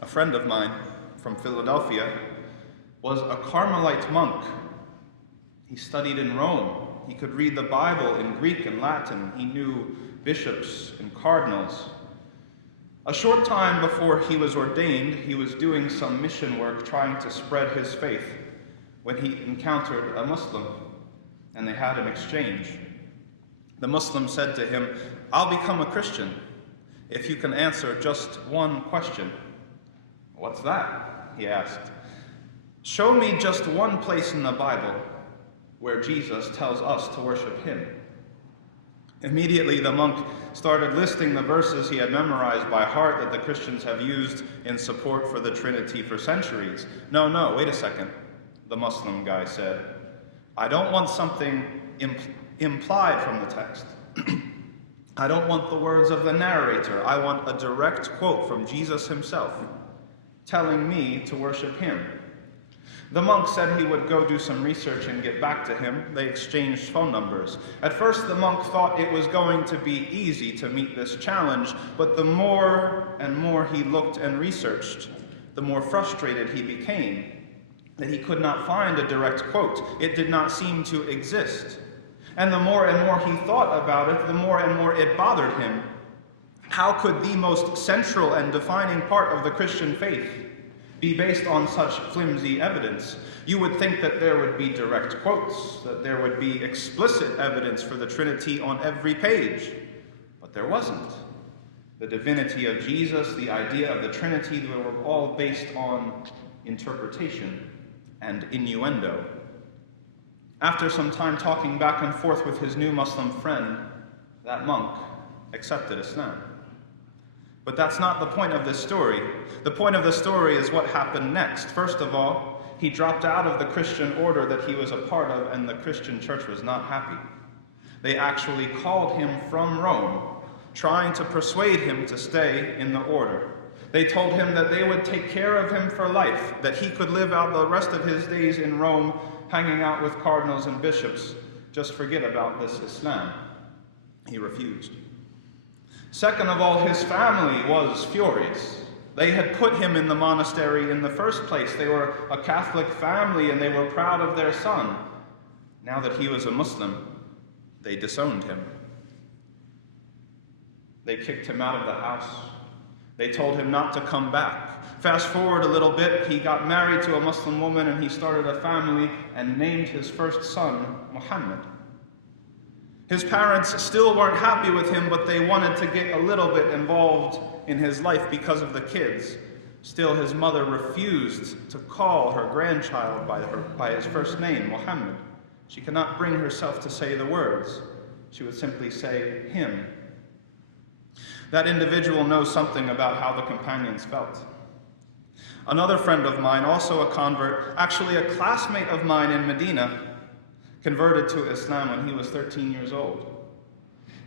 A friend of mine from Philadelphia was a Carmelite monk. He studied in Rome. He could read the Bible in Greek and Latin. He knew bishops and cardinals. A short time before he was ordained, he was doing some mission work trying to spread his faith when he encountered a Muslim, and they had an exchange. The Muslim said to him, "I'll become a Christian if you can answer just one question." "What's that?" he asked. "Show me just one place in the Bible where Jesus tells us to worship him." Immediately, the monk started listing the verses he had memorized by heart that the Christians have used in support for the Trinity for centuries. No, wait a second, the Muslim guy said. "I don't want something implied from the text. I don't want the words of the narrator. I want a direct quote from Jesus himself, telling me to worship him." The monk said he would go do some research and get back to him. They exchanged phone numbers. At first, the monk thought it was going to be easy to meet this challenge, but the more and more he looked and researched, the more frustrated he became that he could not find a direct quote. It did not seem to exist. And the more and more he thought about it, the more and more it bothered him. How could the most central and defining part of the Christian faith be based on such flimsy evidence? You would think that there would be direct quotes, that there would be explicit evidence for the Trinity on every page, but there wasn't. The divinity of Jesus, the idea of the Trinity, they were all based on interpretation and innuendo. After some time talking back and forth with his new Muslim friend, that monk accepted Islam. But that's not the point of this story. The point of the story is what happened next. First of all, he dropped out of the Christian order that he was a part of, and the Christian church was not happy. They actually called him from Rome, trying to persuade him to stay in the order. They told him that they would take care of him for life, that he could live out the rest of his days in Rome, hanging out with cardinals and bishops. Just forget about this Islam. He refused. Second of all, his family was furious. They had put him in the monastery in the first place. They were a Catholic family and they were proud of their son. Now that he was a Muslim, they disowned him. They kicked him out of the house. They told him not to come back. Fast forward a little bit, he got married to a Muslim woman and he started a family and named his first son Muhammad. His parents still weren't happy with him, but they wanted to get a little bit involved in his life because of the kids. Still, his mother refused to call her grandchild by his first name, Muhammad. She could not bring herself to say the words. She would simply say him. That individual knows something about how the companions felt. Another friend of mine, also a convert, actually a classmate of mine in Medina, converted to Islam when he was 13 years old.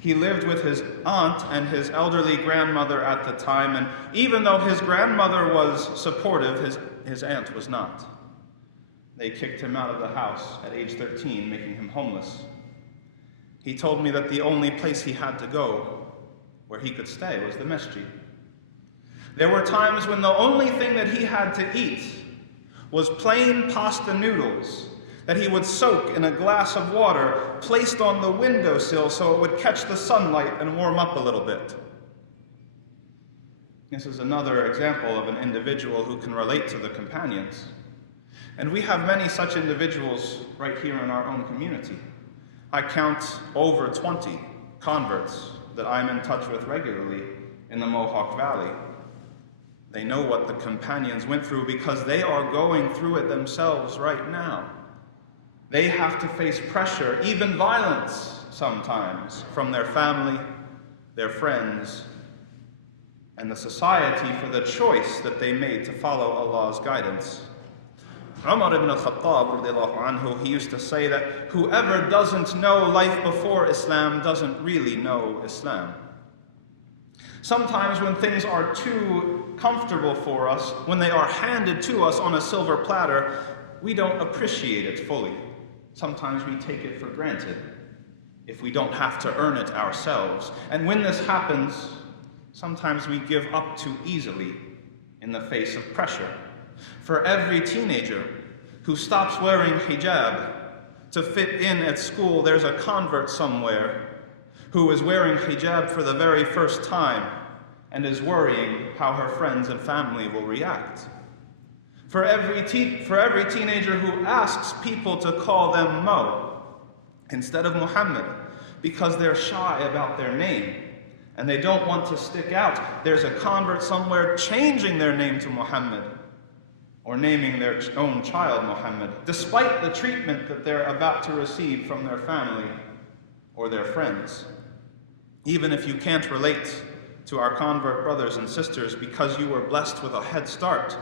He lived with his aunt and his elderly grandmother at the time, and even though his grandmother was supportive, his aunt was not. They kicked him out of the house at age 13, making him homeless. He told me that the only place he had to go, where he could stay, was the masjid. There were times when the only thing that he had to eat was plain pasta noodles that he would soak in a glass of water placed on the windowsill so it would catch the sunlight and warm up a little bit. This is another example of an individual who can relate to the companions. And we have many such individuals right here in our own community. I count over 20 converts that I'm in touch with regularly in the Mohawk Valley. They know what the companions went through because they are going through it themselves right now. They have to face pressure, even violence sometimes, from their family, their friends, and the society for the choice that they made to follow Allah's guidance. Umar ibn al-Khattab, radiallahu anhu, he used to say that whoever doesn't know life before Islam doesn't really know Islam. Sometimes when things are too comfortable for us, when they are handed to us on a silver platter, we don't appreciate it fully. Sometimes we take it for granted if we don't have to earn it ourselves. And when this happens, sometimes we give up too easily in the face of pressure. For every teenager who stops wearing hijab to fit in at school, there's a convert somewhere who is wearing hijab for the very first time and is worrying how her friends and family will react. For every teenager who asks people to call them Mo instead of Muhammad because they're shy about their name and they don't want to stick out, there's a convert somewhere changing their name to Muhammad or naming their own child Muhammad, despite the treatment that they're about to receive from their family or their friends. Even if you can't relate to our convert brothers and sisters because you were blessed with a head start,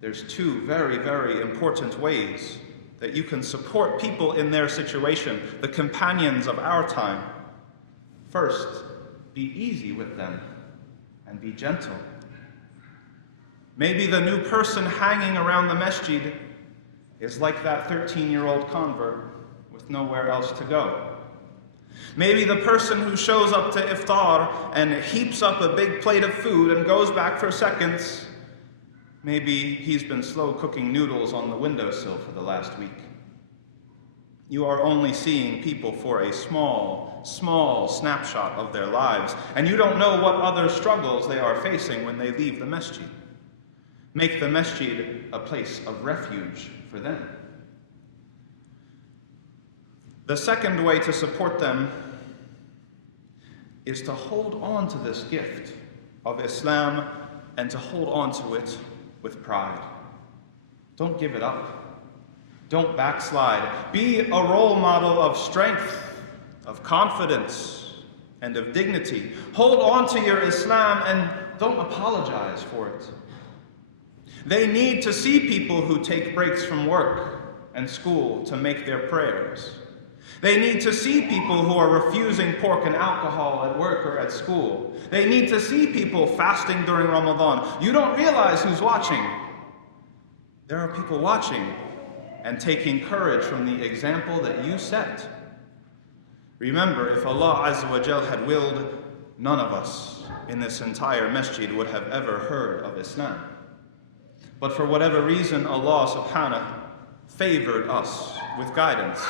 there's two very, very important ways that you can support people in their situation, the companions of our time. First, be easy with them and be gentle. Maybe the new person hanging around the masjid is like that 13-year-old convert with nowhere else to go. Maybe the person who shows up to iftar and heaps up a big plate of food and goes back for seconds, maybe he's been slow cooking noodles on the windowsill for the last week. You are only seeing people for a small snapshot of their lives, and you don't know what other struggles they are facing when they leave the masjid. Make the masjid a place of refuge for them. The second way to support them is to hold on to this gift of Islam and to hold on to it with pride. Don't give it up. Don't backslide. Be a role model of strength, of confidence, and of dignity. Hold on to your Islam and don't apologize for it. They need to see people who take breaks from work and school to make their prayers. They need to see people who are refusing pork and alcohol at work or at school. They need to see people fasting during Ramadan. You don't realize who's watching. There are people watching and taking courage from the example that you set. Remember, if Allah Azza wa Jal had willed, none of us in this entire masjid would have ever heard of Islam. But for whatever reason, Allah subhanahu favored us with guidance.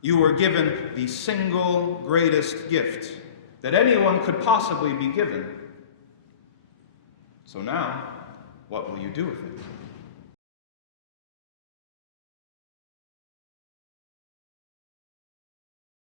You were given the single greatest gift that anyone could possibly be given. So now, what will you do with it?